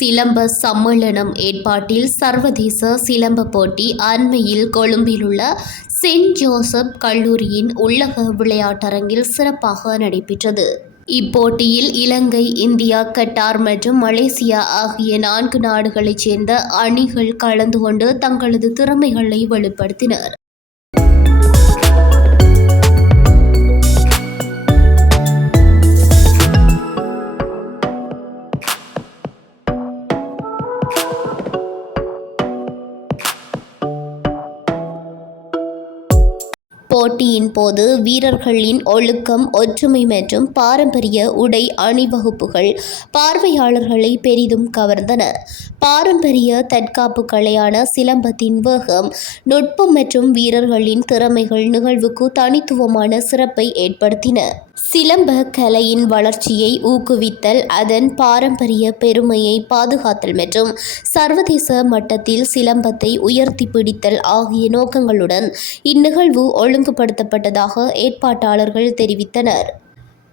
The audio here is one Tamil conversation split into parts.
சிலம்ப சம்மேளனம் ஏற்பாட்டில் சர்வதேச சிலம்ப போட்டி அண்மையில் கொழும்பிலுள்ள செயின்ட் ஜோசப் கல்லூரியின் உள்ளக விளையாட்டரங்கில் சிறப்பாக நடைபெற்றது. இப்போட்டியில் இலங்கை, இந்தியா, கட்டார் மற்றும் மலேசியா ஆகிய 4 நாடுகளைச் சேர்ந்த அணிகள் கலந்து கொண்டு தங்களது திறமைகளை வெளிப்படுத்தினர். போட்டியின் போது வீரர்களின் ஒழுக்கம், ஒற்றுமை மற்றும் பாரம்பரிய உடை அணிவகுப்புகள் பார்வையாளர்களை பெரிதும் கவர்ந்தன. பாரம்பரிய தற்காப்பு கலையான சிலம்பத்தின் வேகம், நுட்பம் மற்றும் வீரர்களின் திறமைகள் நிகழ்வுக்கு தனித்துவமான சிறப்பை ஏற்படுத்தின. சிலம்ப கலையின் வளர்ச்சியை ஊக்குவித்தல், அதன் பாரம்பரிய பெருமையை பாதுகாத்தல் மற்றும் சர்வதேச மட்டத்தில் சிலம்பத்தை உயர்த்தி பிடித்தல் ஆகிய நோக்கங்களுடன் இந்நிகழ்வு ஒழுங்குபடுத்தப்பட்டதாக ஏற்பாட்டாளர்கள் தெரிவித்தனர்.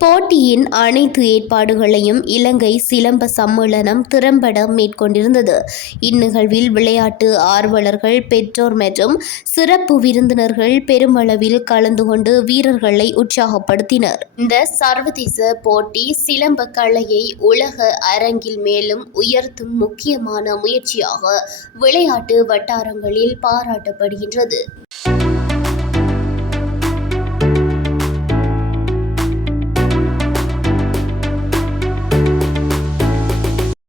போட்டியின் அனைத்து ஏற்பாடுகளையும் இலங்கை சிலம்ப சம்மேளனம் திறம்பட மேற்கொண்டிருந்தது. இந்நிகழ்வில் விளையாட்டு ஆர்வலர்கள், பெற்றோர் மற்றும் சிறப்பு விருந்தினர்கள் பெருமளவில் கலந்து கொண்டு வீரர்களை உற்சாகப்படுத்தினர். இந்த சர்வதேச போட்டி சிலம்ப கலையை உலக அரங்கில் மேலும் உயர்த்தும் முக்கியமான முயற்சியாக விளையாட்டு வட்டாரங்களில் பாராட்டப்படுகின்றது.